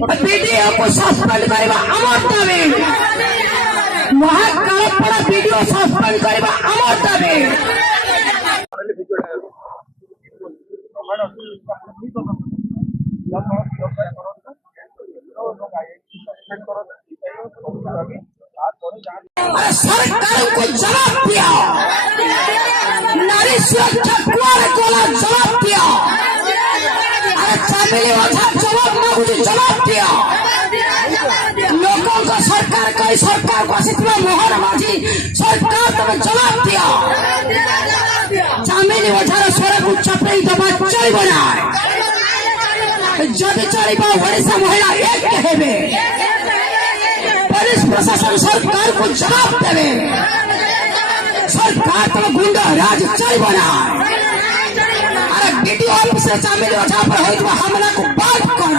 video को suspend करवा आमर दाबी महाकालपड़ा वीडियो सस्पेंड करवा आमर दाबी सरकार को जवाब दिया नारी सुरक्षा कुआरे को जवाब दिया अरे चामेली ओझा जवाब मांगुची जवाब दिया लोगों को सरकार कई सरकार को सितवा मोहर माझी सरकार तुम्हें जवाब दिया चामेली ओझा स्वर को चपई दबा चल बनाए जब चलिबा ओडिशा महिला एक कहबे पुलिस प्रशासन सरकार को जवाब देवे सरकार तो गुंडा राज चल बना अरे वीडियो ऑफिसर चामेली ओझा पर हमला को बात कर